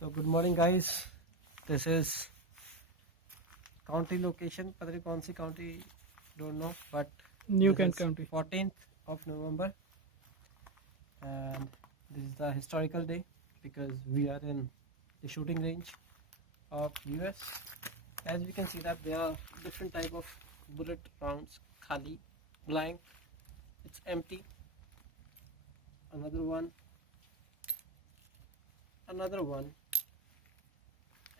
So good morning guys. This is county location. पता नहीं कौन सी county, don't know, but New this Kent is County. 14th of November, and this is the historical day because we are in the shooting range of US. As we can see that there are different type of bullet rounds. Khali, blank, it's empty. Another one,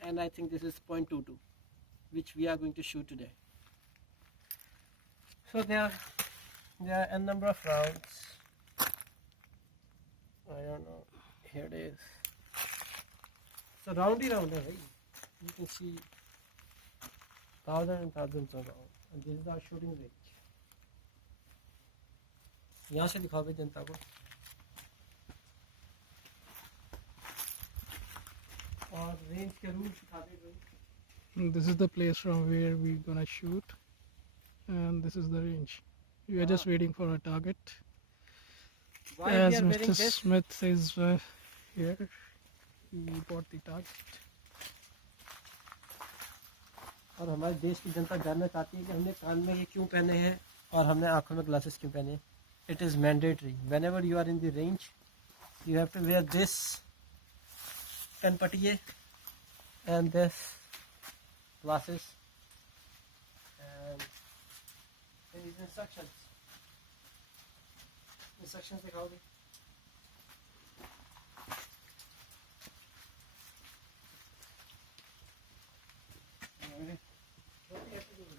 and I think this is .22, which we are going to shoot today. So there are a number of rounds. I don't know. Here it is. So roundy round, right? You can see thousands and thousands of rounds, and this is our shooting range. यहाँ से दिखाओ भाई जनता को. और range के rules दिखाते भाई. This is the place from where we're gonna shoot, and this is the range. We are just waiting for a target. Why As we are wearing Mr. this? Smith is here, he bought the target. और हमारे देश की जनता जानना चाहती है कि हमने कान में ये क्यों पहने हैं और हमने आंखों में ग्लासेस क्यों पहने हैं. It is mandatory. Whenever you are in the range, you have to wear this kanpatiye and this glasses, and there is instructions. Instructions दिखाओगे? What do you have to do with it?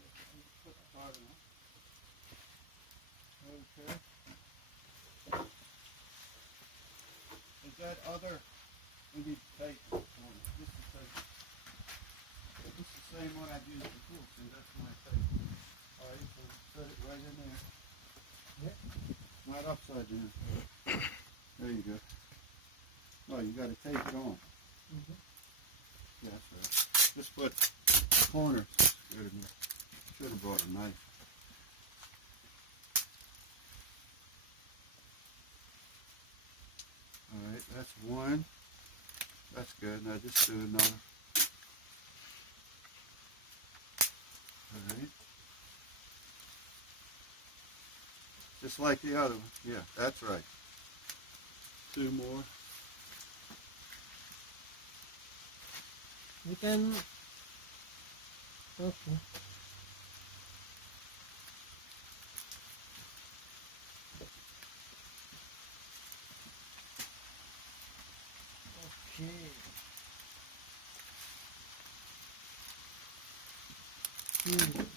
Okay. Is that other? We need to take this one. This is the same one I used before. See, that's my tape. All right, so set it right in there. Yeah. Not upside down. There you go. No, you got to tape it on. Yeah, that's right. Just put corners. Scared of me. Should have brought a knife. All right, that's one. That's good. Now just do another. All right. Just like the other one. Yeah, that's right. Two more. We can. Okay. Okay.